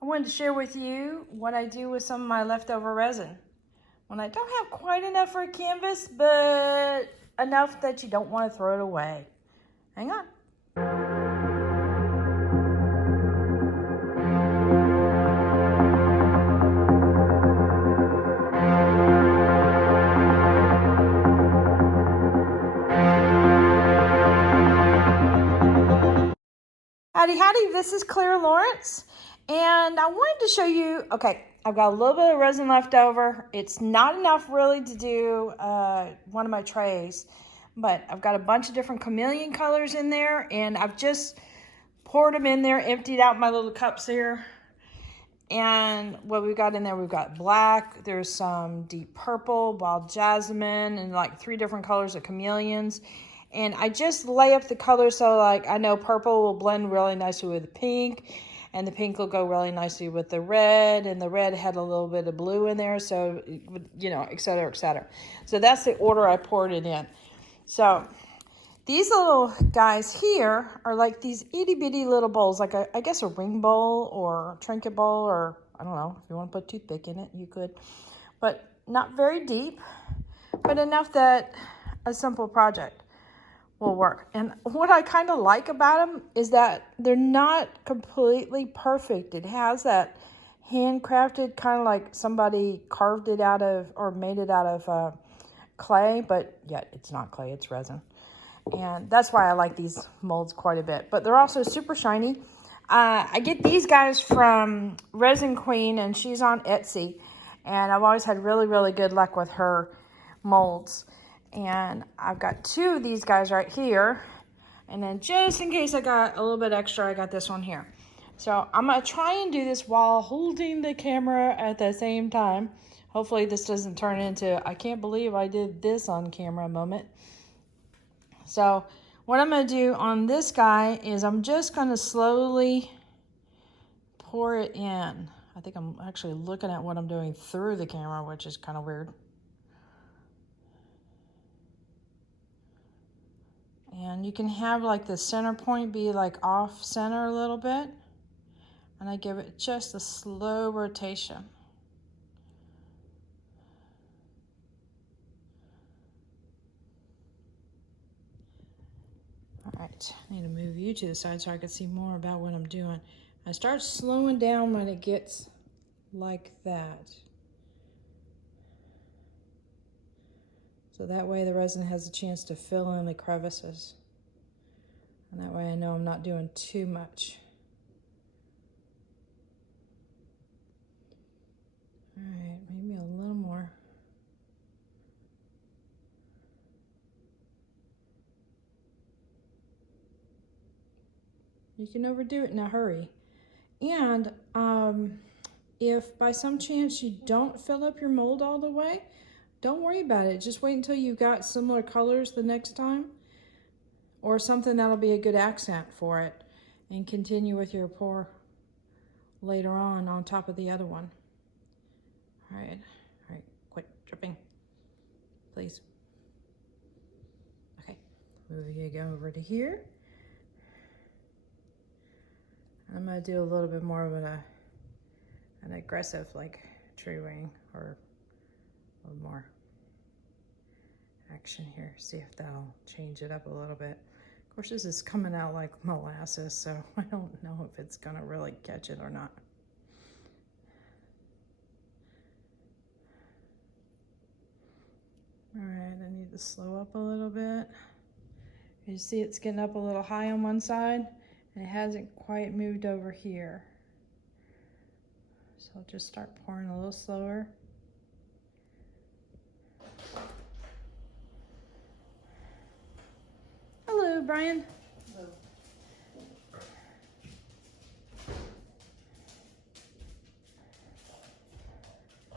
I wanted to share with you what I do with some of my leftover resin. When I don't have quite enough for a canvas, but enough that you don't want to throw it away. Hang on. Howdy, howdy, this is Clara Lawrence, and I wanted to show you, okay, I've got a little bit of resin left over. It's not enough really to do one of my trays, but I've got a bunch of different chameleon colors in there, and I've just poured them in there, emptied out my little cups here. And what we've got in there, we've got black, there's some deep purple, wild jasmine, and like 3 different colors of chameleons. And I just lay up the colors so like I know purple will blend really nicely with the pink, and the pink will go really nicely with the red, and the red had a little bit of blue in there, so, you know, et cetera, et cetera. So that's the order I poured it in. So these little guys here are like these itty bitty little bowls, like I guess a ring bowl or a trinket bowl, or I don't know, if you want to put a toothpick in it, you could. But not very deep, but enough that a simple project will work. And what I kind of like about them is that they're not completely perfect. It has that handcrafted, kind of like somebody carved it out of or made it out of clay, but yet it's not clay, it's resin. And that's why I like these molds quite a bit. But they're also super shiny. I get these guys from Resin Queen, and she's on Etsy. And I've always had really, really good luck with her molds. And I've got 2 of these guys right here. And then just in case I got a little bit extra, I got this one here. So I'm going to try and do this while holding the camera at the same time. Hopefully this doesn't turn into, I can't believe I did this on camera moment. So what I'm going to do on this guy is I'm just going to slowly pour it in. I think I'm actually looking at what I'm doing through the camera, which is kind of weird. And you can have like the center point be like off center a little bit. And I give it just a slow rotation. All right, I need to move you to the side so I can see more about what I'm doing. I start slowing down when it gets like that. So that way the resin has a chance to fill in the crevices. And that way I know I'm not doing too much. All right, maybe a little more. You can overdo it in a hurry. And if by some chance you don't fill up your mold all the way, don't worry about it. Just wait until you've got similar colors the next time, or something that'll be a good accent for it, and continue with your pour later on top of the other one. All right, quit dripping, please. Okay, move you go over to here. I'm gonna do a little bit more of an aggressive like tree wing, or a little more action here. See if that'll change it up a little bit. Of course, this is coming out like molasses, so I don't know if it's gonna really catch it or not. All right, I need to slow up a little bit. You see it's getting up a little high on one side, and it hasn't quite moved over here. So I'll just start pouring a little slower. Hello, Brian. Hello.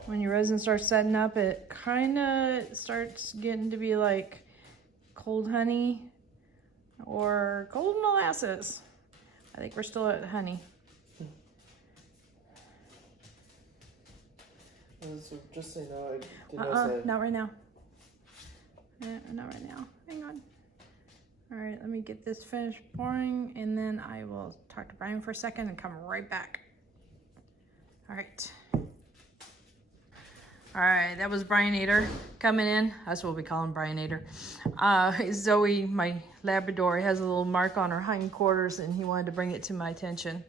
When your resin starts setting up, it kind of starts getting to be like cold honey or cold molasses. I think we're still at honey. So just so you know, I didn't know not right now. Not right now. Hang on. All right, let me get this finished pouring, and then I will talk to Brian for a second and come right back. All right. All right, that was Brianator coming in. That's what we call him, Brianator. Zoe, my Labrador, has a little mark on her hindquarters, and he wanted to bring it to my attention.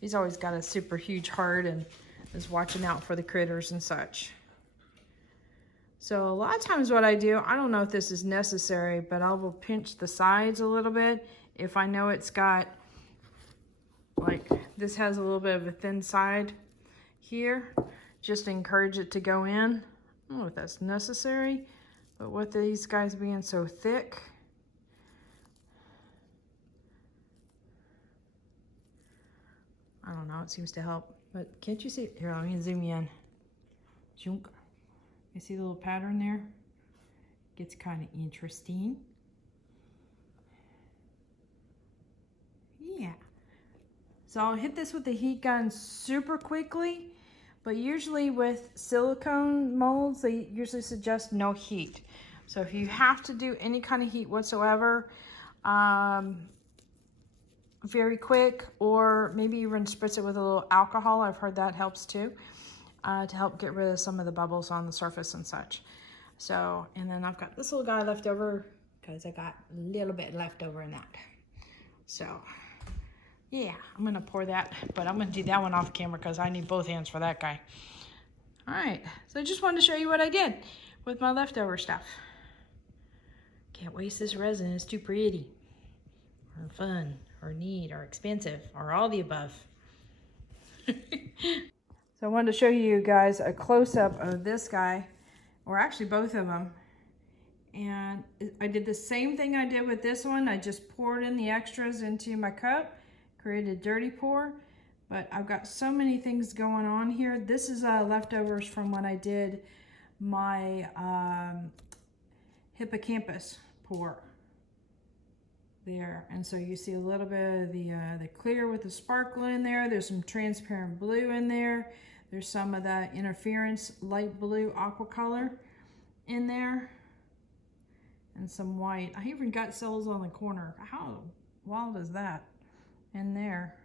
He's always got a super huge heart and is watching out for the critters and such. So a lot of times what I do, I don't know if this is necessary, but I will pinch the sides a little bit. If I know it's got, like this has a little bit of a thin side here, just encourage it to go in. I don't know if that's necessary, but with these guys being so thick, I don't know, it seems to help. But can't you see? Here, let me zoom in. Junk. You see the little pattern there? Gets kind of interesting. Yeah. So I'll hit this with the heat gun super quickly. But usually with silicone molds, they usually suggest no heat. So if you have to do any kind of heat whatsoever, very quick, or maybe even spritz it with a little alcohol. I've heard that helps too, to help get rid of some of the bubbles on the surface and such. So, and then I've got this little guy left over because I got a little bit left over in that. So yeah, I'm gonna pour that, but I'm gonna do that one off camera because I need both hands for that guy. All right, so I just wanted to show you what I did with my leftover stuff. Can't waste this resin, it's too pretty, or fun, or neat, or expensive, or all the above. So I wanted to show you guys a close-up of this guy, or actually both of them. And I did the same thing I did with this one. I just poured in the extras into my cup, created a dirty pour, but I've got so many things going on here. This is leftovers from when I did my hippocampus pour there. And so you see a little bit of the clear with the sparkle in there. There's some transparent blue in there. There's some of that interference light blue aqua color in there, and some white. I even got cells on the corner. How wild is that? In there.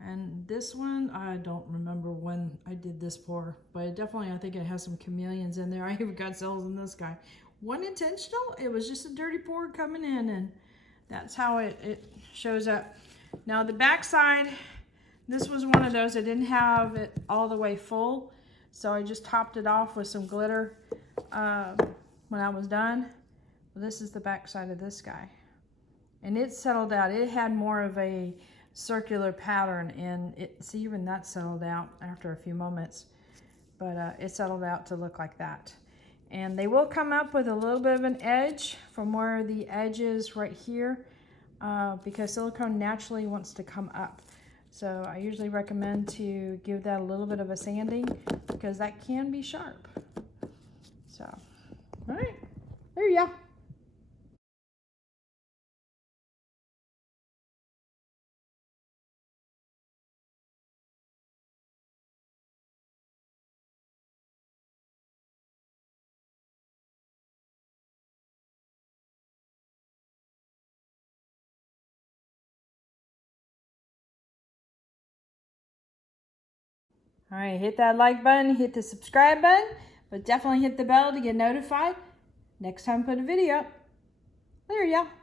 And this one, I don't remember when I did this pour, but I think it has some chameleons in there. I even got cells in this guy. Wasn't intentional, it was just a dirty pour coming in, and that's how it shows up. Now the back side, this was one of those, I didn't have it all the way full, so I just topped it off with some glitter when I was done. Well, this is the back side of this guy. And it settled out. It had more of a circular pattern, and see, even that settled out after a few moments. But it settled out to look like that. And they will come up with a little bit of an edge from where the edge is right here, because silicone naturally wants to come up. So I usually recommend to give that a little bit of a sanding, because that can be sharp. So, all right, there you go. All right, hit that like button, hit the subscribe button, but definitely hit the bell to get notified next time I put a video up. There you go.